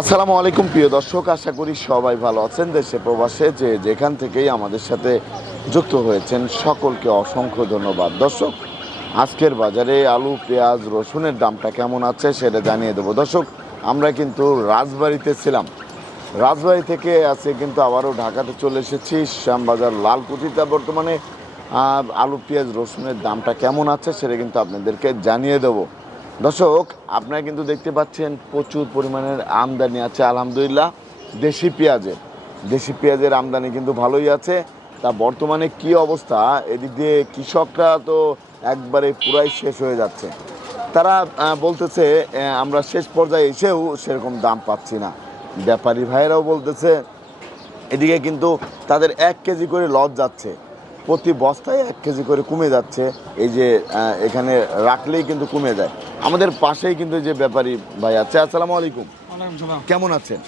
আসসালামু আলাইকুম, প্রিয় দর্শক। আশা করি সবাই ভালো আছেন দেশে প্রবাসে, যে যেখান থেকেই আমাদের সাথে যুক্ত হয়েছেন সকলকে অসংখ্য ধন্যবাদ। দর্শক, আজকের বাজারে আলু, পেঁয়াজ, রসুনের দামটা কেমন আছে সেটা জানিয়ে দেবো। দর্শক, আমরা কিন্তু রাজবাড়িতে ছিলাম। রাজবাড়ি থেকে আছে কিন্তু আবারও ঢাকাতে চলে এসেছি, শ্যামবাজার লালকুঠিতে। বর্তমানে আলু, পেঁয়াজ, রসুনের দামটা কেমন আছে সেটা কিন্তু আপনাদেরকে জানিয়ে দেবো। দর্শক, আপনারা কিন্তু দেখতে পাচ্ছেন প্রচুর পরিমাণের আমদানি আছে, আলহামদুলিল্লাহ। দেশি পেঁয়াজের দেশি পেঁয়াজের আমদানি কিন্তু ভালোই আছে। তা বর্তমানে কি অবস্থা? এদিক দিয়ে কৃষকরা তো একবারে পুরাই শেষ হয়ে যাচ্ছে। তারা বলতেছে আমরা শেষ পর্যায়ে এসেও সেরকম দাম পাচ্ছি না। ব্যাপারী ভাইয়েরাও বলতেছে, এদিকে কিন্তু তাদের এক কেজি করে লস যাচ্ছে। প্রতি বস্তায় এক কেজি করে কমে যাচ্ছে। এই যে এখানে রাখলেই কিন্তু কমে যায়। আমাদের পাশেই কিন্তু যে ব্যাপারী ভাই আছে আসসালামু আলাইকুম। কেমন আছেন?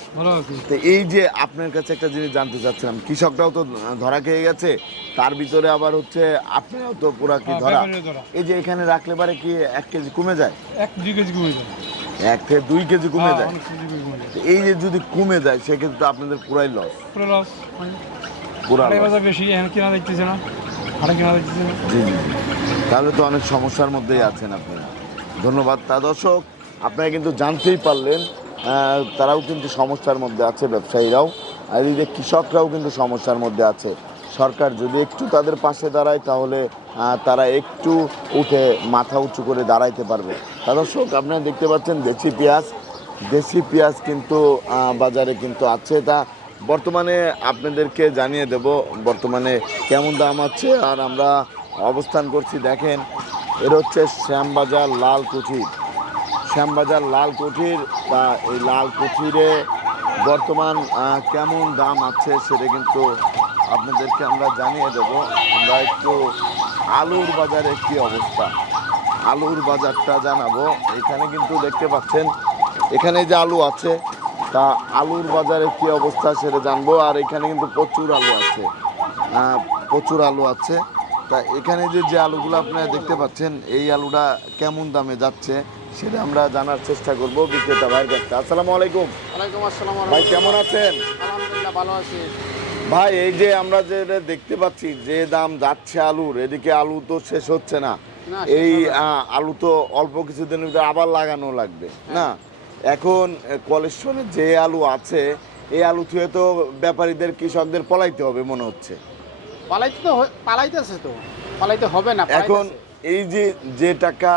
তো এই যে আপনার কাছে একটা জিনিস জানতে চাচ্ছিলাম কৃষকরাও তো ধরা খেয়ে গেছে তার ভিতরে আবার হচ্ছে আপনিও তো পুরা কি হ্যাঁ, ধরা? এই যে এখানে রাখলে পারে কি এক কেজি কমে যায়? এক দুই কেজি কমে যায়। এক থেকে দুই কেজি কমে হ্যাঁ, যায়। এই যে যদি কমে যায় সেক্ষেত্রে তো আপনাদের পুরাই লস লস পুরা আড়াই loss। বাজার বেশি এখানে কেনা দেখতেছে না? কেনা দেখতেছে না? জি জি জি। তাহলে তো অনেক সমস্যার মধ্যেই আছেন আপনি ধন্যবাদ। তা দর্শক আপনারা কিন্তু জানতেই পারলেন তারাও কিন্তু সমস্যার মধ্যে আছে ব্যবসায়ীরাও। আর এই যে কৃষকরাও কিন্তু সমস্যার মধ্যে আছে। সরকার যদি একটু তাদের পাশে দাঁড়ায় তাহলে তারা একটু উঠে মাথা উঁচু করে দাঁড়াইতে পারবে। তা দর্শক আপনারা দেখতে পাচ্ছেন দেশি পেঁয়াজ। দেশি পেঁয়াজ কিন্তু বাজারে কিন্তু আছে। তা বর্তমানে আপনাদেরকে জানিয়ে দেব বর্তমানে কেমন দাম আছে আর আমরা অবস্থান করছি দেখেন এটা হচ্ছে শ্যামবাজার লাল কুঠির শ্যামবাজার লাল কুঠির বা এই লাল কুঠিরে বর্তমান কেমন দাম আছে সেটা কিন্তু আপনাদেরকে আমরা জানিয়ে দেব। আমরা একটু আলুর বাজারে কি অবস্থা? আলুর বাজারটা জানাব। এখানে কিন্তু দেখতে পাচ্ছেন, এখানে যে আলু আছে তা আলুর বাজারে কি অবস্থা সেটা জানব আর এখানে কিন্তু প্রচুর আলু আছে। আহ, প্রচুর আলু আছে। তা এখানে যে যে আলুগুলো আপনারা দেখতে পাচ্ছেন এই আলুটা কেমন দামে যাচ্ছে সেটা আমরা জানার চেষ্টা করব বিক্রেতা ভাইয়ের কাছে আসসালামু আলাইকুম। ওয়ালাইকুম আসসালাম ভাই কেমন আছেন? আলহামদুলিল্লাহ ভালো আছি। ভাই এই যে আমরা যে দেখতে পাচ্ছি যে দাম যাচ্ছে আলুর এদিকে আলু তো শেষ হচ্ছে না। এই আলু তো অল্প কিছুদিনের ভিতরে আবার লাগানো লাগবে না? এখন কলেস্ট্রলের যে আলু আছে এই আলু থেকে তো ব্যাপারীদের কৃষকদের পলাইতে হবে মনে হচ্ছে। পালাইতে তো পালাইতেছে তো। পালাইতে হবে না এখন এই যে যে টাকা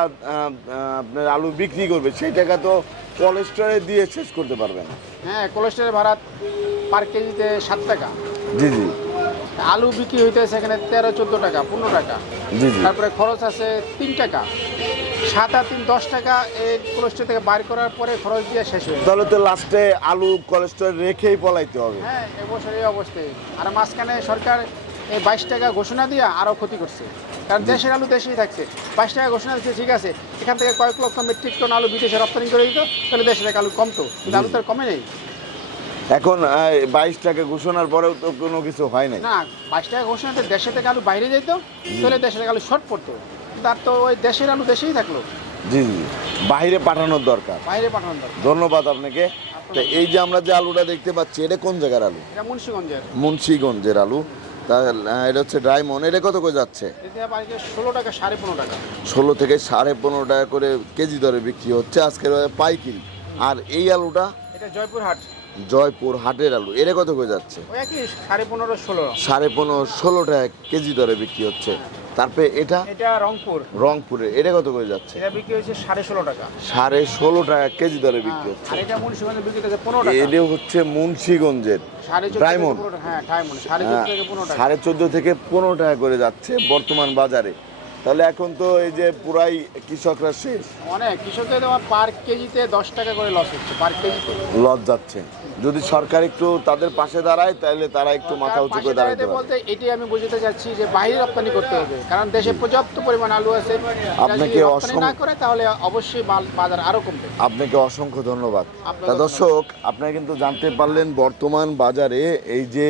আপনার আলু বিক্রি করবে সেই টাকা তো কলেস্ট্রলে দিয়ে শেষ করতে পারবে না। হ্যাঁ কোলেস্ট্রলের ভাড়া পার কেজিতে সাত টাকা। জি জি। আলু বিক্রি হইতেছে এখানে তেরো চোদ্দ টাকা পনেরো টাকা। জি জি। তারপরে খরচ আছে তিন টাকা। সাত আর তিন দশ টাকা এই কোলেস্ট্রল থেকে বাইর করার পরে খরচ দিয়ে শেষ হয়ে তাহলে তো লাস্টে আলু কলেস্ট্রল রেখেই পলাইতে হবে। হ্যাঁ এবছর এই অবস্থায়। আর মাঝখানে সরকার এই বাইশ টাকা ঘোষণা দিয়ে আরও ক্ষতি করছে। কারণ দেশের আলু দেশেই থাকছে। বাইশ টাকা ঘোষণা দিচ্ছে ঠিক আছে। এখান থেকে কয়েক লক্ষ মেট্রিক টন আলু বিদেশে রপ্তানি করে দিত তাহলে দেশের আলু কমতো। কিন্তু আলু তো আর কমে নেই। এখন বাইশ টাকা ঘোষণার পরেও তো কোনো কিছু হয় নাই। না বাইশ টাকা ঘোষণাতে দেশে থেকে আলু বাইরে যেত তাহলে দেশের থেকে আলু শর্ট পড়তো। তার তো ওই দেশের আলু দেশেই থাকল। জি জি বাইরে পাঠানোর দরকার। বাইরে পাঠানোর দরকার। ধন্যবাদ আপনাকে। তো এই যে আমরা যে আলুটা দেখতে পাচ্ছি এটা কোন জায়গার আলু? এটা মুন্সিগঞ্জের। মুন্সিগঞ্জের আলু। তা এটা হচ্ছে ডায়মন্ড। এটা কত করে যাচ্ছে? ষোলো টাকা সাড়ে পনেরো টাকা। ষোলো থেকে সাড়ে পনেরো টাকা করে কেজি দরে বিক্রি হচ্ছে আজকের পাইকিরি। আর এই আলুটা? এটা জয়পুর হাট জয়পুর হাটের আলু। এটা কত করে যাচ্ছে? সাড়ে পনেরো ষোলো। সাড়ে পনেরো ষোলো টাকা কেজি দরে বিক্রি হচ্ছে। তারপরে এটা? এটা রংপুর। রংপুরে। এটা কত করে যাচ্ছে? এটা বিক্রি হচ্ছে সাড়ে ষোলো টাকা। সাড়ে ষোলো টাকা কেজি দরে বিক্রি হচ্ছে। আর এটা মুন্সিগঞ্জে বিক্রি হচ্ছে পনেরো টাকা। এটা হচ্ছে মুন্সিগঞ্জের। ডায়মন্ড। হ্যাঁ ডায়মন্ড। সাড়ে চোদ্দ সাড়ে চোদ্দ থেকে পনেরো টাকা করে যাচ্ছে বর্তমান বাজারে। তাহলে এখন তো এই যে পুরাই কৃষকরা শেষ। অনেক কৃষকের তোমার পার কেজিতে দশ টাকা করে লস হচ্ছে পার কেজিতে। লস যাচ্ছে। যদি সরকার একটু তাদের পাশে দাঁড়ায় তাহলে তারা একটু মাথা উঁচু করে দাঁড়াতে পারে। বলতে এটাই আমি বুঝতে চাচ্ছি যে বাইরে রপ্তানি করতে হবে কারণ দেশে পর্যাপ্ত পরিমাণ আলু আছে। আপনাকে অসম- না করে তাহলে অবশ্যই মাল- বাজার আরও কমবে। আপনাকে অসংখ্য ধন্যবাদ। দর্শক আপনারা কিন্তু জানতে পারলেন বর্তমান বাজারে এই যে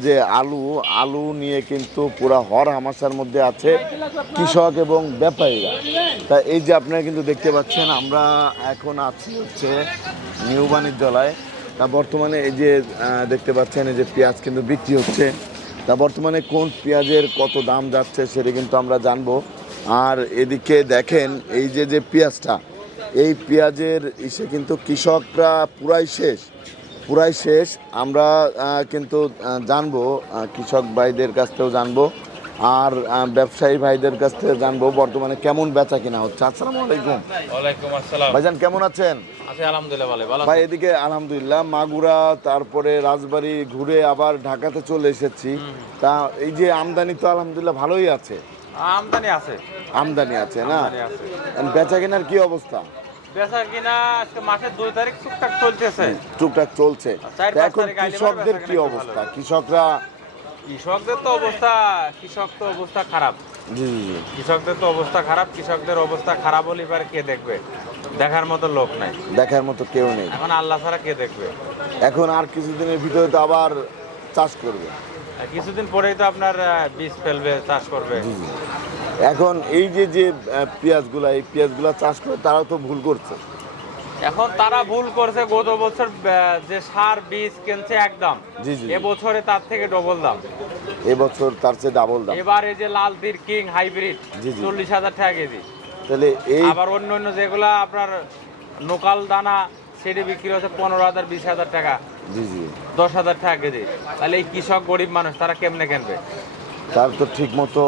যে আলু আলু নিয়ে কিন্তু পুরা হর হামাশার মধ্যে আছে। কৃষক এবং ব্যাপারীরা। তা এই যে আপনারা কিন্তু দেখতে পাচ্ছেন, আমরা এখন আছি হচ্ছে নিউ বাণিজ্যালয়। তা বর্তমানে এই যে দেখতে পাচ্ছেন, এই যে পেঁয়াজ কিন্তু বিক্রি হচ্ছে। তা বর্তমানে কোন পেঁয়াজের কত দাম যাচ্ছে সেটা কিন্তু আমরা জানব। আর এদিকে দেখেন, এই যে যে পেঁয়াজটা, এই পেঁয়াজের ইসে কিন্তু কৃষকরা পুরাই শেষ। পুরাই শেষ। আমরা কিন্তু জানব কৃষক ভাইদের কাছ থেকেও জানব। আর ব্যবসায়ী ভাইদের কাছ থেকে জানব বর্তমানে কেমন বেচা কিনা হচ্ছে। আসসালামু আলাইকুম। ওয়ালাইকুম আসসালাম। ভাইজান কেমন আছেন? আছি আলহামদুলিল্লাহ ভালো ভালো ভাই এদিকে আলহামদুলিল্লাহ মাগুরা তারপরে রাজবাড়ি ঘুরে আবার ঢাকাতে চলে এসেছি। তা এই যে আমদানি তো আলহামদুলিল্লাহ ভালোই আছে। আমদানি আছে। আমদানি আছে না? বেচা কেনার কি অবস্থা? বেচা কিনা আজকে মাসের দুই তারিখ টুকটাক চলতেছে। টুকটাক চলছে। এখন কৃষকদের কি অবস্থা? কৃষকরা কৃষকদের তো অবস্থা কৃষক তো অবস্থা খারাপ। জি জি কৃষকদের তো অবস্থা খারাপ কৃষকদের অবস্থা খারাপ হলে এবার কে দেখবে? দেখার মতো লোক নাই। দেখার মতো কেউ নেই। এখন আল্লাহ ছাড়া কে দেখবে? এখন আর কিছুদিনের ভিতরে তো আবার চাষ করবে। কিছুদিন পরেই তো আপনার বীজ ফেলবে চাষ করবে। এখন এই যে যে পেঁয়াজগুলা এই পেঁয়াজগুলা চাষ করে তারাও তো ভুল করছে। এখন তারা ভুল করছে গত বছর যে সার বীজ কিনছে একদম। এবছরে তার থেকে ডবল দাম। এবছর তার চেয়ে ডাবল দাম। এবার এই যে লাল তীর কিং হাইব্রিড। চল্লিশ হাজার টাকা কেজি। তাহলে এই আবার অন্য অন্য যেগুলা আপনার লোকাল দানা সেটি বিক্রি হচ্ছে পনেরো হাজার বিশ হাজার টাকা। জি জি। দশ হাজার টাকা কেজি। তাহলে এই কৃষক গরিব মানুষ তারা কেমনে কিনবে? তার তো ঠিক মতো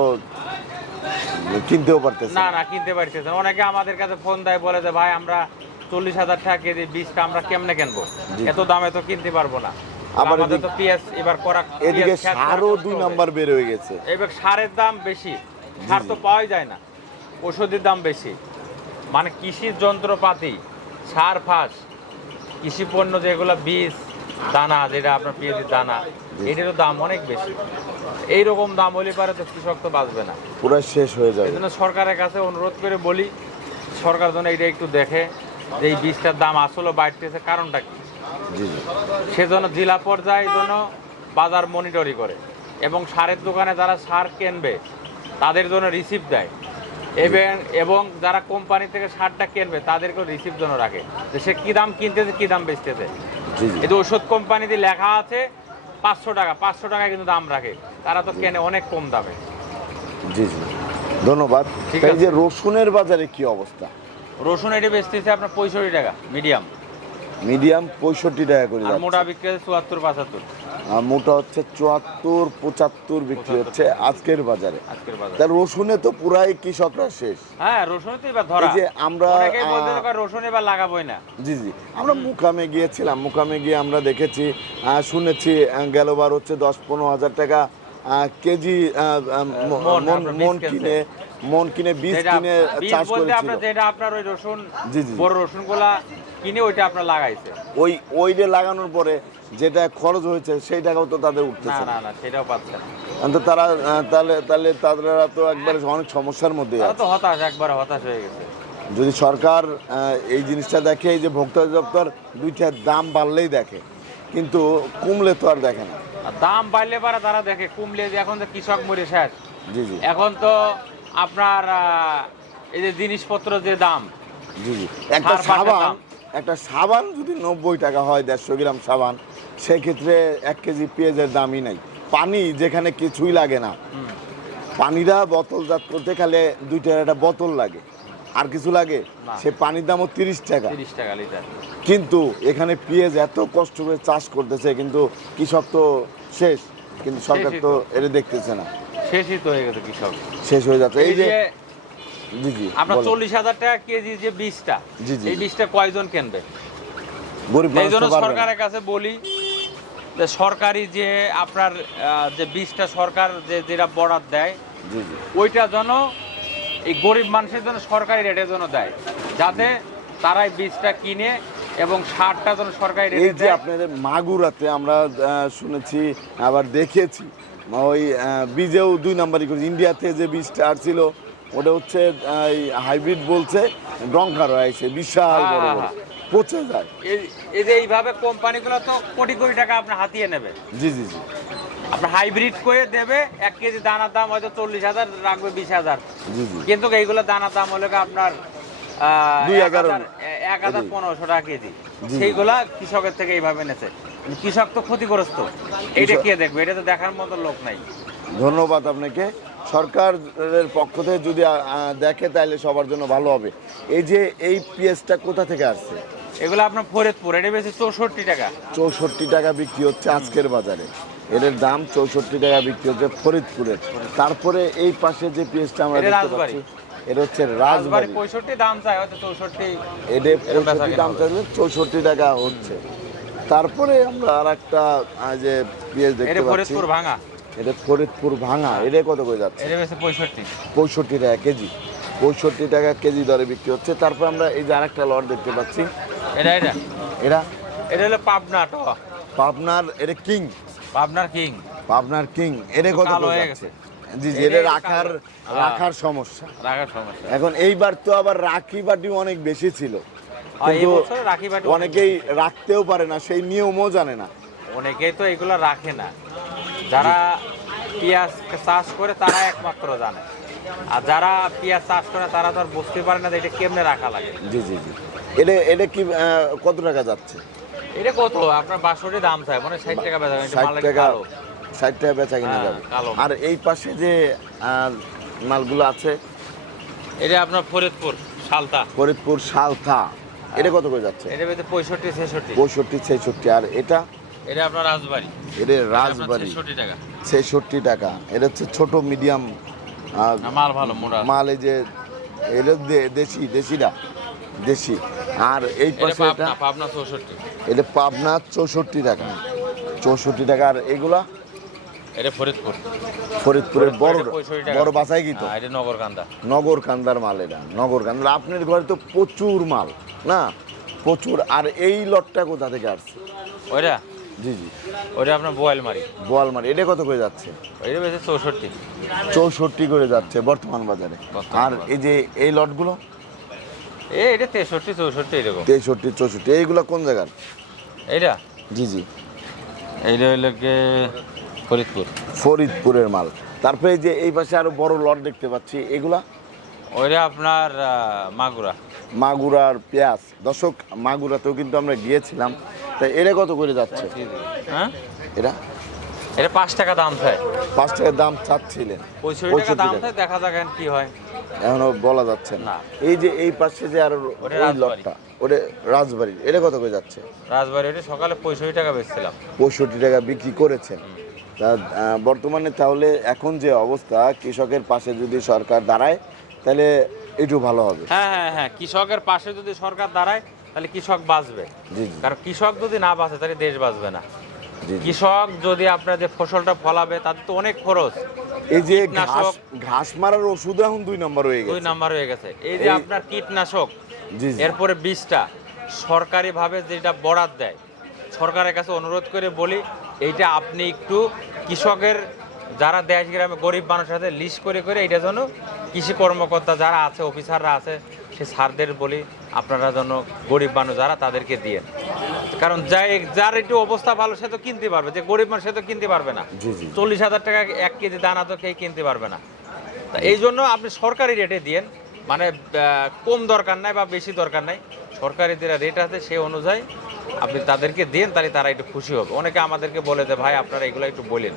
কিনতেও পারতেছে না না কিনতে পারতেছে না। অনেকে আমাদের কাছে ফোন দেয় বলে যে ভাই আমরা চল্লিশ হাজার টাকা কেজি বীজটা আমরা কেমনে কিনবো? এত দামে তো কিনতে পারব না। আবার আমাদের তো পেঁয়াজ এবার করা এদিকে সারও দুই। নাম্বার বের হয়ে গেছে। এবার সারের দাম বেশি। সার তো পাওয়াই যায় না। ওষুধের দাম বেশি। মানে কৃষির যন্ত্রপাতি সার ফাঁস কৃষি পণ্য যেগুলো বীজ দানা যেটা আপনার পেঁয়াজের দানা এটারও দাম অনেক বেশি। এইরকম দাম হলে পারে তো কৃষক তো বাঁচবে না। পুরো শেষ হয়ে এই যাবে। জন্য সরকারের কাছে অনুরোধ করে বলি সরকার যেন এটা একটু দেখে। এই বীজটার দাম আসলে বাড়তেছে কারণটা কি? সেজন্য জেলা পর্যায়ে যেন বাজার মনিটরি করে এবং সারের দোকানে যারা সার কিনবে তাদের জন্য রিসিভ দেয়। এবং এবং যারা কোম্পানি থেকে সারটা কিনবে তাদেরকেও রিসিভ জন্য রাখে। যে সে কী দাম কিনতেছে কী দাম বেচতেছে। কিন্তু ওষুধ কোম্পানিতে লেখা আছে পাঁচশো টাকা পাঁচশো টাকা কিন্তু দাম রাখে। তারা তো কেনে অনেক কম দামে। জি জি। ধন্যবাদ। ঠিক আছে। যে রসুনের বাজারে কি অবস্থা? রসুন এটি বেচতেছে আপনার পঁয়ষট্টি টাকা মিডিয়াম মিডিয়াম পঁয়ষট্টি টাকা করে আর মোটা বিক্রি হচ্ছে চুয়াত্তর পঁচাত্তর। মোটা হচ্ছে চুয়াত্তর পঁচাত্তর বিক্রি হচ্ছে আজকের বাজারে। আজকের বাজার। তার রসুনে তো পুরাই কৃষকরা শেষ। হ্যাঁ রসুন তো এবার ধরা। যে আমরা, রসুন এবার লাগাবোই না। জি জি। আমরা মুকামে গিয়েছিলাম মুকামে গিয়ে আমরা দেখেছি শুনেছি গেলবার হচ্ছে দশ পনেরো হাজার টাকা কেজি মন। কিনে মন কিনে বীজ কিনে চাষ বলতে করেছিল। আপনার যেটা আপনার ওই রসুন জি, জি। বড় রসুনগুলা কিনে ওইটা আপনার লাগাইছে। ওই ওইটা লাগানোর পরে যেটা খরচ হয়েছে সেই টাকাও তো তাদের না উঠতেছে না না। না সেটাও পাচ্ছে না। তারা তাহলে তাহলে তারা তো একবারে অনেক সমস্যার মধ্যে তারা আছে। তো হতাশ একবারে হতাশ হয়ে গেছে। যদি সরকার এই জিনিসটা দেখে এই যে ভোক্তা দপ্তর দুইটা দাম বাড়লেই দেখে কিন্তু কমলে তো আর দেখে না। দাম বাড়লে পারে তারা দেখে কুমলে যে এখন তো কৃষক মরে শেষ। জি জি। এখন তো আপনার এই যে জিনিসপত্র যে দাম। জি জি। একটা সাবান একটা সাবান যদি নব্বই টাকা হয় দেড়শো গ্রাম সাবান সেক্ষেত্রে এক কেজি পেঁয়াজের দামই নাই। পানি যেখানে কিছুই লাগে না। পানিটা বোতলজাত করতে গেলে দুই টাকার একটা বোতল লাগে। আর কিছু লাগে। সে পানির দামও তিরিশ টাকা। তিরিশ টাকা লিটার। কিন্তু এখানে পেঁয়াজ এত কষ্ট করে চাষ করতেছে কিন্তু কৃষক তো শেষ কিন্তু সরকার তো তো। এটা দেখতেছে না। শেষই তো হয়ে গেছে কৃষক। শেষ হয়ে যাচ্ছে। এই যে জি জি আপনার। চল্লিশ হাজার টাকা কেজি যে বীজটা জি, জি, এই। বীজটা কয়জন কিনবে? গরিব এই মানুষ জন্য তো সরকারের কাছে বলি যে সরকারি যে আপনার যে বীজটা সরকার যে যেটা বরাদ দেয় জি জি। ওইটা যেন এই গরিব মানুষের জন্য সরকারি রেটের জন্য দেয় যাতে তারাই বীজটা কিনে এবং সারটা যেন সরকারি রেটে এই যে আপনাদের মাগুরাতে আমরা শুনেছি আবার দেখেছি ওই বীজেও দুই নাম্বারই করেছে। ইন্ডিয়াতে যে বীজটা আসছিল ওটা হচ্ছে হাইব্রিড বলছে ডঙ্কার হয়েছে বিশাল বড় বড়। পচে যায়। এই- যে এইভাবে কোম্পানিগুলো তো কোটি কোটি টাকা আপনার হাতিয়ে নেবে। জি জি জি। আপনার হাইব্রিড করে দেবে এক কেজি দানার দাম হয়তো চল্লিশ হাজার রাখবে বিশ হাজার। জি জি। কিন্তু এইগুলো দানার দাম হলে আপনার এক হাজার- পনেরোশো টাকা কেজি। সেইগুলা কৃষকের থেকে এইভাবে নেছে কৃষক তো ক্ষতিগ্রস্ত। এটা কে দেখবে? এটা তো দেখার মতো লোক নাই। ধন্যবাদ আপনাকে। সরকারের পক্ষ থেকে যদি দেখে তাহলে সবার জন্য ভালো হবে। এই যে এই পেঁয়াজটা কোথা থেকে আসছে? এগুলো আপনার ফরিদপুর। এটা বেশি চৌষট্টি টাকা। চৌষট্টি টাকা বিক্রি হচ্ছে আজকের বাজারে। এর দাম চৌষট্টি টাকা বিক্রি হচ্ছে ফরিদপুরের। তারপরে এই পাশে যে পেঁয়াজটা আমরা দেখতে পাচ্ছি এটা হচ্ছে রাজবাড়ি পঁয়ষট্টি দাম চাই হয়তো চৌষট্টি। এটা কেনা দাম। চাইলে চৌষট্টি টাকা হচ্ছে। তারপরে আমরা আর একটা যে পেঁয়াজ এটা দেখতে পাচ্ছি ভাঙা? এটা ফরিদপুর ভাঙা। এটা কত করে যাচ্ছে? এটা বেশি পঁয়ষট্টি। পঁয়ষট্টি টাকা কেজি। পঁয়ষট্টি টাকা কেজি দরে বিক্রি হচ্ছে। তারপর আমরা এই যে আরেকটা লট দেখতে পাচ্ছি। এটা এটা? এরা এটা হলো পাবনা ট। পাবনার এটা কিং। পাবনার কিং। পাবনার কিং। এটা কত করে যাচ্ছে। জি জি এটা এটা রাখার। রাখার সমস্যা। রাখার সমস্যা। এখন এইবার তো আবার রাখি বাটি অনেক বেশি ছিল। কিন্তু অনেকেই রাখতেও পারে না সেই নিয়মও জানে না। অনেকেই তো এগুলো রাখে না। যারা পেঁয়াজ চাষ করে তারা একমাত্র জানে। আর যারা পেঁয়াজ চাষ করে তারা তো আর বুঝতে পারে না যে এটা কেমনে রাখা লাগে। জি জি জি। এটা এটা কি কত টাকা যাচ্ছে? এটা কত? আপনার বাষট্টি দাম চাই মানে ষাট টাকা বেচা ষাট টাকা ষাট টাকা বেচা কিনা হ্যাঁ, যাবে। আর এই পাশে যে মালগুলো আছে? এটা আপনার ফরিদপুর সালতা। ফরিদপুর সালথা এটা কত করে যাচ্ছে? এটা পঁয়ষট্টি ছেষট্টি। পঁয়ষট্টি ছেষট্টি। আর এটা? এটা আপনার রাজবাড়ি। এটা রাজবাড়ি। ছেষট্টি টাকা। ছেষট্টি টাকা। এটা হচ্ছে ছোট মিডিয়াম মাল ভালো মোটা। মাল এই যে এটা দেশি দেশিটা দেশি। আর এই পাশে এটা? পাবনা পাবনা চৌষট্টি। এটা পাবনা চৌষট্টি টাকা। চৌষট্টি টাকা। আর এগুলা? এটা ফরিদপুর। ফরিদপুরের বড় এটা 65 টাকা। বড় বাসাই কি তো? এটা নগরকান্দা। নগর কান্দার মাল এটা নগর কান্দার আপনার ঘরে তো প্রচুর মাল না? প্রচুর। আর এই লটটা কোথা থেকে আসছে? ওইটা? জি জি। ওইটা আপনার বোয়াল মারি বোয়ালমারি। এটা কত করে যাচ্ছে? ওইটা বেশি চৌষট্টি। চৌষট্টি করে যাচ্ছে বর্তমান বাজারে। আর এই যে এই লটগুলো? এটা তেষট্টি চৌষট্টি এরকম। তেষট্টি চৌষট্টি। এইগুলো কোন জায়গার? এইটা? জি জি। এইটা হইল ফরিদপুর। ফরিদপুরের মাল। তারপরে যে এই পাশে আরও বড় লট দেখতে পাচ্ছি এগুলা? ওইটা আপনার মাগুরা। মাগুরার পেঁয়াজ। দর্শক মাগুরাতেও কিন্তু আমরা গিয়েছিলাম। তাই এটা কত করে যাচ্ছে? হ্যাঁ? এটা এটা পাঁচ টাকা দাম চাই পাঁচ টাকার দাম চাচ্ছিলেন। পঁয়ষট্টি টাকা দাম। চাই দেখা যাক এখন কি হয়। এখনও বলা যাচ্ছে না। এই যে এই পাশে যে আরও ওটা ওই রাজবাড়ি। লটটা ওটা রাজবাড়ির। এটা কত করে যাচ্ছে? রাজবাড়ি ওইটা সকালে পঁয়ষট্টি টাকা বেচছিলাম। পঁয়ষট্টি টাকা বিক্রি করেছেন। তা বর্তমানে তাহলে এখন যে অবস্থা কৃষকের পাশে যদি সরকার দাঁড়ায় তাহলে একটু ভালো হবে। হ্যাঁ হ্যাঁ হ্যাঁ কৃষকের পাশে যদি সরকার দাঁড়ায় তাহলে কৃষক বাঁচবে। কারণ কৃষক যদি না বাঁচে তাহলে দেশ বাঁচবে না। কৃষক যদি আপনার যে ফসলটা ফলাবে তাদের তো অনেক খরচ। এই যে ঘাস কীটনাশক। ঘাস মারার ওষুধ এখন দুই নম্বর হয়ে গেছে। দুই নাম্বার হয়ে গেছে। এই যে আপনার কীটনাশক এরপরে বীজটা সরকারিভাবে যেটা বরাদ দেয় সরকারের কাছে অনুরোধ করে বলি এইটা আপনি একটু কৃষকের যারা দেশ গ্রামে গরিব মানুষের সাথে লিস্ট করে করে এটা যেন কৃষি কর্মকর্তা যারা আছে অফিসাররা আছে সে স্যারদের বলি আপনারা যেন গরিব মানুষ যারা তাদেরকে দিয়ে। কারণ যাই যার একটু অবস্থা ভালো সে তো কিনতে পারবে। যে গরিব মানুষ সে তো কিনতে পারবে না। চল্লিশ হাজার টাকা এক কেজি দানা তো কেউ কিনতে পারবে না। এই জন্য আপনি সরকারি রেটে দিয়েন। মানে কম দরকার নাই বা বেশি দরকার নাই। সরকারি যেটা রেট আছে সেই অনুযায়ী আপনি তাদেরকে দেন তাহলে তারা একটু খুশি হবে। অনেকে আমাদেরকে বলে যে ভাই আপনারা এগুলো একটু বলেন।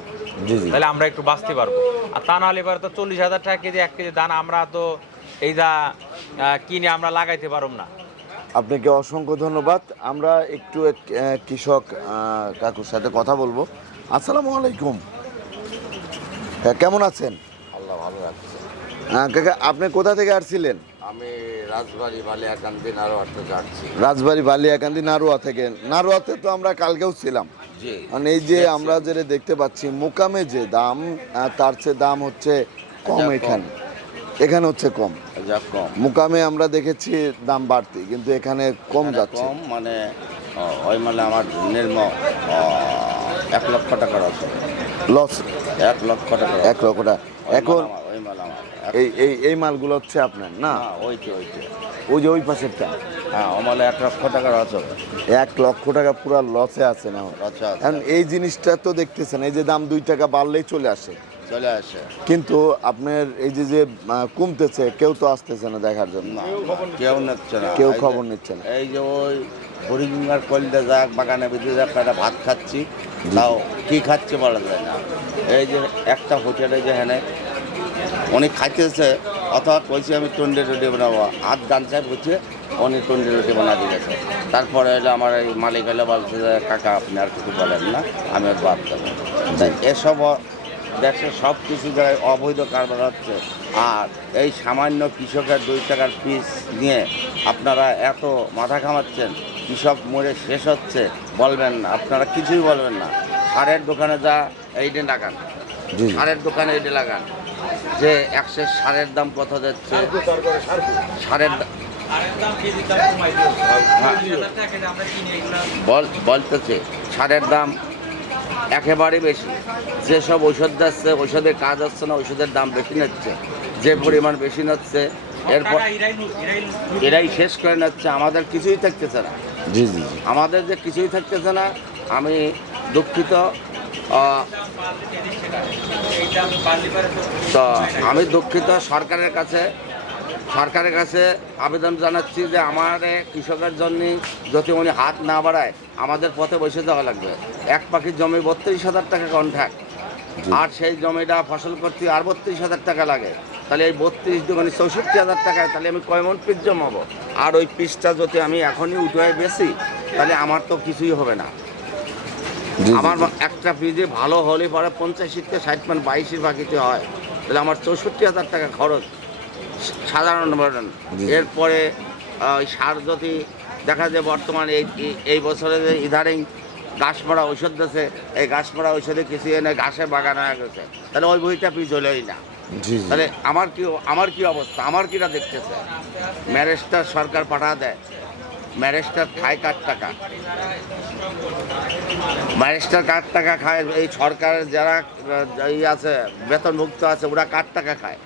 জি জি। তাহলে আমরা একটু বাঁচতে পারব। আর তা নাহলে এবার তো চল্লিশ হাজার টাকা কেজি এক কেজি দানা আমরা তো এই যা কিনে আমরা লাগাইতে পারব না। আপনাকে অসংখ্য ধন্যবাদ। আমরা একটু এক কৃষক কাকুর সাথে কথা বলব। আসসালামু আলাইকুম। হ্যাঁ, কেমন আছেন? আল্লাহ ভালো রাখছে। কাকা আপনি কোথা থেকে আসছিলেন? আমি রাজবাড়ি বালিয়াকান্দি থেকে আসছি রাজবাড়ি বালিয়াকান্দি নারোয়া থেকে। নারোয়াতে তো আমরা কালকেও ছিলাম। মানে এই যে আমরা যেটা দেখতে পাচ্ছি মোকামে যে দাম তার চেয়ে দাম হচ্ছে কম। এখানে। এখানে হচ্ছে কম। কম। মোকামে আমরা দেখেছি দাম বাড়তি কিন্তু এখানে কম যাচ্ছে। কম মানে ওই মানে আমার নির্ম এক লক্ষ আছে লস। এক লক্ষ টাকা এক লক্ষ টাকা। এখন ওই মাল আমার। এই এই এই মালগুলো হচ্ছে আপনার না? ওইটি ওইটি। ওই যে ওই পাশেরটা? হ্যাঁ অমলে এক লক্ষ টাকা লস হবে। এক লক্ষ টাকা পুরো লসে আছে না? আচ্ছা এখন এই জিনিসটা তো দেখতেছেন এই যে দাম দুই টাকা বাড়লেই চলে আসে। চলে আসে। কিন্তু আপনার এই যে যে কমতেছে কেউ তো আসতেছে না দেখার জন্য। কেউ নিচ্ছে না। কেউ খবর নিচ্ছে না। এই যে ওই হরিঙ্গার কলিতে যাক বাগানে বেঁধে যাক একটা ভাত খাচ্ছি তাও কি খাচ্ছে বলা যায় না। এই যে একটা হোটেলে যে হেনে উনি খাইতেছে অথবা কইছি আমি টন্ডে রুটি বানাবো। আর গান সাহেব হচ্ছে উনি টন্ডে রুটি বানা দিয়েছে তারপরে এলো আমার এই মালিক এলো বলছে যে কাকা আপনি আর কিছু বলেন না আমি আর বাদ দেবো। তাই এসব দেশে সব কিছু জায়গায় অবৈধ কারবার হচ্ছে। আর এই সামান্য কৃষকের দুই টাকার পিস নিয়ে আপনারা এত মাথা খামাচ্ছেন কৃষক মরে শেষ হচ্ছে বলবেন না আপনারা কিছুই বলবেন না। সারের দোকানে যা এইটা লাগান। সারের দোকানে এইটা লাগান। যে একশো সারের দাম কত যাচ্ছে? সারের বলতেছে সারের দাম একেবারে বেশি। যেসব ঔষধ যাচ্ছে ঔষধের কাজ হচ্ছে না ঔষধের দাম বেশি নিচ্ছে। যে পরিমাণ বেশি নিচ্ছে এরপর এরাই শেষ করে নিচ্ছে। আমাদের কিছুই থাকতেছে না। জি জি। আমাদের যে কিছুই থাকতেছে না আমি দুঃখিত। তো আমি দুঃখিত সরকারের কাছে সরকারের কাছে আবেদন জানাচ্ছি যে আমার কৃষকের জন্য যদি উনি হাত না বাড়ায় আমাদের পথে বসে যাওয়া লাগবে। এক পাখির জমি বত্রিশ হাজার টাকা কন্ট্রাক্ট আর সেই জমিটা ফসল করতে আর বত্রিশ হাজার টাকা লাগে। তাহলে এই বত্রিশ দোকানে চৌষট্টি হাজার টাকায় তাহলে আমি কয় মন পিস জমাবো? আর ওই পিসটা যদি আমি এখনই উঠে বেশি তাহলে আমার তো কিছুই হবে না। আমার একটা পিজে ভালো হলে পরে পঞ্চাশ থেকে ষাট মান বাইশের বাকিতে হয়। তাহলে আমার চৌষট্টি হাজার টাকা খরচ। সাধারণ জি। এরপরে ওই সার যদি দেখা যায় বর্তমানে এই এই- বছরে যে ইদারিং ঘাস মারা ঔষধ দিয়েছে এই ঘাস মারা ঔষধে কিছু এনে ঘাসে বাগান হয়ে গেছে। তাহলে ওই বইটা পিস হলোই না। তাহলে আমার কি আমার কি অবস্থা? আমার কিটা দেখতেছে? ম্যারেজটা সরকার পাঠা দেয়। ম্যারেজটা খায় কার টাকা? ম্যারেজটার কার টাকা খায়? এই সরকারের যারা এই আছে বেতনভুক্ত আছে ওরা কার টাকা খায়।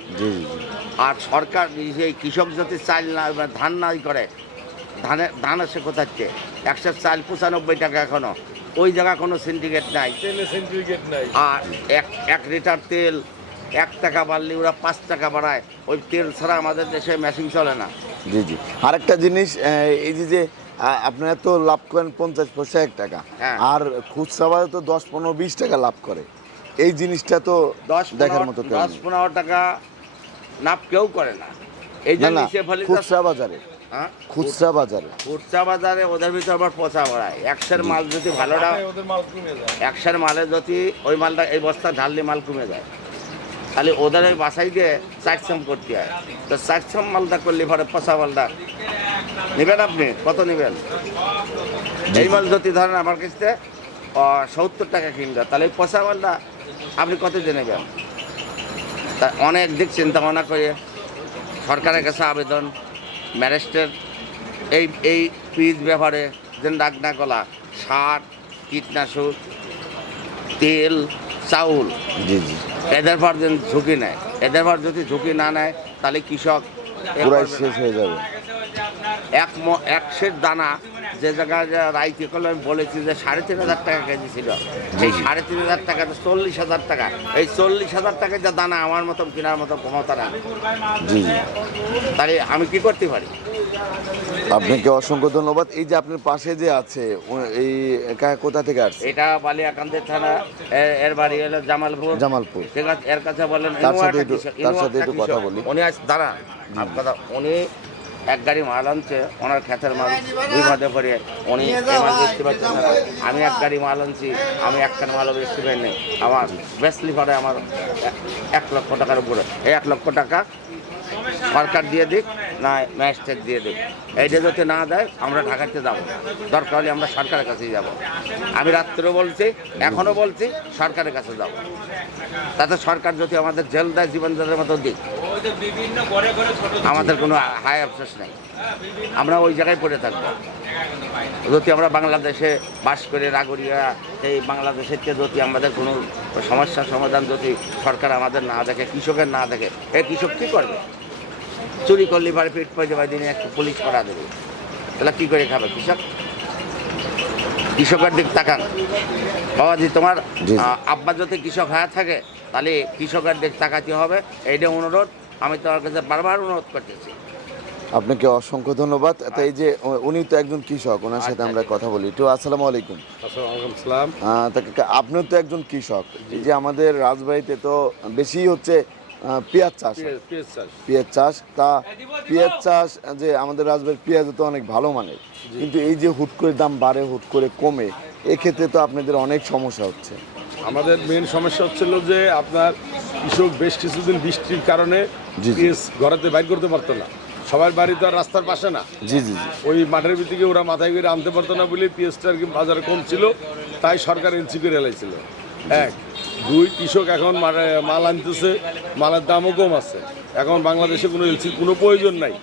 আর সরকার এই কৃষক যদি চাল না ধান নাই করে ধানে ধান আসে কোথাচ্ছে একশো চাল পঁচানব্বই টাকা এখনও। ওই জায়গা কোনো সিন্ডিকেট নাই। আর এক এক লিটার তেল এক টাকা বাড়লে ওরা পাঁচ টাকা বাড়ায়। ওই তেল ছাড়া আমাদের দেশে মেশিন চলে না। জি জি। আরেকটা জিনিস এই যে আপনারা তো লাভ করেন পঞ্চাশ পয়সা এক টাকা। হ্যাঁ। আর খুচরা বাজারে তো দশ পনেরো বিশ টাকা লাভ করে। এই জিনিসটা তো দশ দেখার মতো দশ পনেরো টাকা নাপ কেউ করে না। এই না যে না নিচে ফেলে খুচরা বাজারে। হ্যাঁ? খুচরা বাজারে। খুচরা বাজারে ওদের ভিতরে আবার পচা বাড়ায়। একশের মাল যদি ভালোটা একশের মালে যদি ওই মালটা এই বস্তা ঢাললে মাল কমে যায়। তাহলে ওদের ওই বাসায় গিয়ে করতে হয়। তো চারসাম মালটা করলে পরে পচা মালটা নেবেন আপনি? কত নেবেন? এই মাল যদি ধরেন আমার কাছে সত্তর টাকা কিনবে, তাহলে এই পচা মালটা আপনি কত দিয়ে নেবেন? তা অনেক দিক চিন্তা ভাবনা করে সরকারের কাছে আবেদন, ম্যারেস্টের, এই এই পিজ ব্যাপারে যেন ডাক না কলা সার, কীটনাশক, তেল, চাউল। জি জি। এদের পর যদি ঝুঁকি নেয়। এদের পর যদি ঝুঁকি না নেয় তাহলে কৃষক পুরাই শেষ হয়ে যাবে। এক এক সের দানা যে জায়গায় যে রাইতে করলে আমি বলেছি যে সাড়ে তিন হাজার টাকা কেজি ছিল। এই সাড়ে তিন হাজার টাকা তো চল্লিশ হাজার টাকা। এই চল্লিশ হাজার টাকা যা দানা আমার মতন কেনার মতো ক্ষমতা না জি। তাহলে আমি কি করতে পারি? আপনাকে অসংখ্য ধন্যবাদ। এই যে আপনার পাশে যে আছে এই কোথা থেকে আসছে? এটা বালিয়াকান্দের থানা এর বাড়ি হলো জামালপুর। জামালপুর। ঠিক আছে এর কাছে বললেন তার সাথে একটু- কথা। বলি। উনি আজ দাঁড়া আপনার উনি এক গাড়ি মাল আনছে, ওনার ক্ষেতের মাল দুই ভাগে করে উনি মাল বেচতে পারছেন না। আমি এক গাড়ি মাল আনছি, আমি একখান মালও বেশি পারিনি। আমার বেসলি লিভারে আমার এক লক্ষ টাকার উপরে। এই এক লক্ষ টাকা সরকার দিয়ে দিক না ম্যাজিস্ট্রেট দিয়ে দিক এইটা যদি না দেয়, আমরা ঢাকাতে যাব। দরকার হলে আমরা সরকারের কাছেই যাব। আমি রাত্রেও বলছি, এখনও বলছি, সরকারের কাছে যাব। তাতে সরকার যদি আমাদের জেল দেয় জীবন জেলের মতো দিক। আমাদের কোনো হাই আফসোস নেই। আমরা ওই জায়গায় পড়ে থাকব। যদি আমরা বাংলাদেশে বাস করে নাগরিকা এই বাংলাদেশের যদি আমাদের কোনো সমস্যার সমাধান যদি সরকার আমাদের না দেখে, কৃষকের না দেখে এই কৃষক কী করবে? চুরি করলে পারে পেট পয়সা পাই দিনে একটু পুলিশ করা দেবে। তাহলে কি করে খাবে কৃষক? কৃষকের দিক তাকান। বাবাজি তোমার জি, জি। আহ, আব্বা যদি কৃষক হয়ে থাকে তাহলে কৃষকের দিক তাকাতে হবে। এইটা অনুরোধ। আমি তোমার কাছে বারবার অনুরোধ করতেছি। আপনাকে অসংখ্য ধন্যবাদ। তা এই যে উনি তো একজন কৃষক ওনার সাথে আমরা কথা বলি। একটু আসসালামু আলাইকুম। সালাম। আহ, তা আপনিও তো একজন কৃষক। এই যে আমাদের রাজবাড়িতে তো বেশি হচ্ছে পেঁয়াজ চাষ পেঁয়াজ চাষ। তা পেঁয়াজ চাষ যে আমাদের রাজবাড়ির পেঁয়াজ তো অনেক ভালো মানের। কিন্তু এই যে হুট করে দাম বাড়ে হুট করে কমে এক্ষেত্রে তো আপনাদের অনেক সমস্যা হচ্ছে। আমাদের মেন সমস্যা হচ্ছিল যে আপনার কৃষক বেশ কিছুদিন বৃষ্টির কারণে জি, জি। পেঁয়াজ ঘরেতে বাইর করতে পারতো না। সবার বাড়ি তো আর রাস্তার পাশে না। জি জি জি। ওই মাঠের ভিত্তিকে ওরা মাথায় করে আনতে পারতো না বলে পেঁয়াজটা আর কি বাজারে কম ছিল তাই সরকার এলসি করে এলাইছিল। এক। দুই কৃষক এখন মাল আনতেছে মালের দামও কম আছে। এখন বাংলাদেশে কোনো এলসির কোনো প্রয়োজন নাই।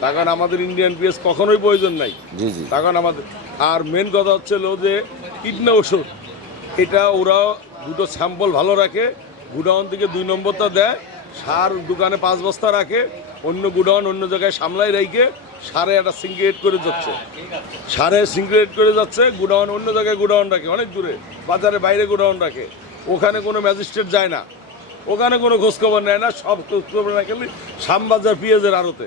তার কারণ আমাদের ইন্ডিয়ান পেঁয়াজ কখনোই প্রয়োজন নাই। জি জি। তখন আমাদের আর মেন কথা হচ্ছে যে কীটনা ওষুধ এটা ওরা দুটো স্যাম্পল ভালো রাখে গুডাউন থেকে দুই নম্বরটা দেয় সার দোকানে পাঁচ বস্তা রাখে অন্য গুডাউন অন্য জায়গায় সামলাই রেখে সারে একটা সিঙ্গেট করে যাচ্ছে। সারে সিঙ্গেট করে যাচ্ছে গুডাউন অন্য জায়গায় গুডাউন রাখে অনেক দূরে বাজারে বাইরে গুডাউন রাখে। ওখানে কোনো ম্যাজিস্ট্রেট যায় না। ওখানে কোনো খোঁজখবর নেয় না সব খোঁজখবর না খেলে শ্যামবাজার পেঁয়াজের আড়তে।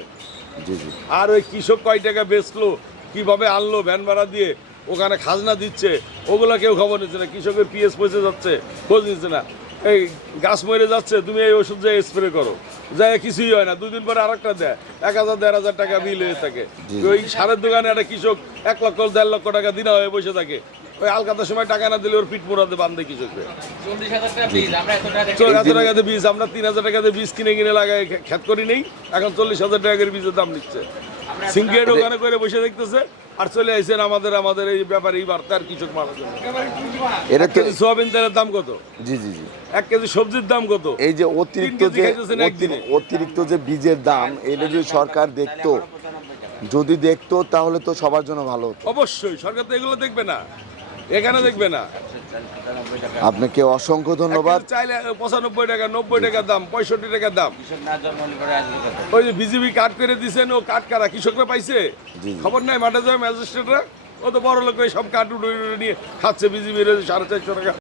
জি জি। আর ওই কৃষক কয় টাকা বেচলো কীভাবে আনলো ভ্যান ভাড়া দিয়ে ওখানে খাজনা দিচ্ছে ওগুলো কেউ খবর নিচ্ছে না। কৃষকের পিএস পৌঁছে যাচ্ছে খোঁজ নিচ্ছে না। এই গাছ মরে যাচ্ছে তুমি এই ওষুধ যে স্প্রে করো। যায় কিছুই হয় না দুদিন পরে আরেকটা দেয়। এক হাজার দেড় হাজার টাকা বিল হয়ে থাকে। ওই সারের দোকানে একটা কৃষক এক লক্ষ দেড় লক্ষ টাকা দিনা হয়ে বসে থাকে। ওই আলকাতার সময় টাকা না দিলে ওর পিঠ মোড়াতে বান্ধে কৃষককে। চল, এত টাকাতে বীজ আমরা তিন হাজার টাকাতে বীজ কিনে কিনে লাগাই খেত করি নেই। এখন চল্লিশ হাজার টাকার বীজের দাম নিচ্ছে। সিঙ্গেট ওখানে করে বসে দেখতেছে আর চলে আসেন আমাদের আমাদের এই ব্যাপারে এই বার্তা আর কৃষক মারার জন্য এটা তো কেজি সোয়াবিন তেলের দাম কত? জি জি জি। এক কেজি সবজির দাম কত? এই যে অতিরিক্ত যে। অতিরিক্ত যে বীজের দাম এটা যদি সরকার দেখতো যদি দেখতো তাহলে তো সবার জন্য ভালো হতো। অবশ্যই সরকার তো এগুলো দেখবে না। এখানে দেখবে না। আপনাকে অসংখ্য ধন্যবাদ। চাইলে পঁচানব্বই টাকা নব্বই টাকার দাম পঁয়ষট্টি টাকার দাম? ওই যে বিজেপি কাট করে দিছেন ও কাট কারা? কৃষকরা পাইছে? খবর নাই মাঠে যায় ম্যাজিস্ট্রেটরা? ও তো বড় লোক সব কাট উঠে উঠে নিয়ে খাচ্ছে বিজেপির সাড়ে চারশো টাকা।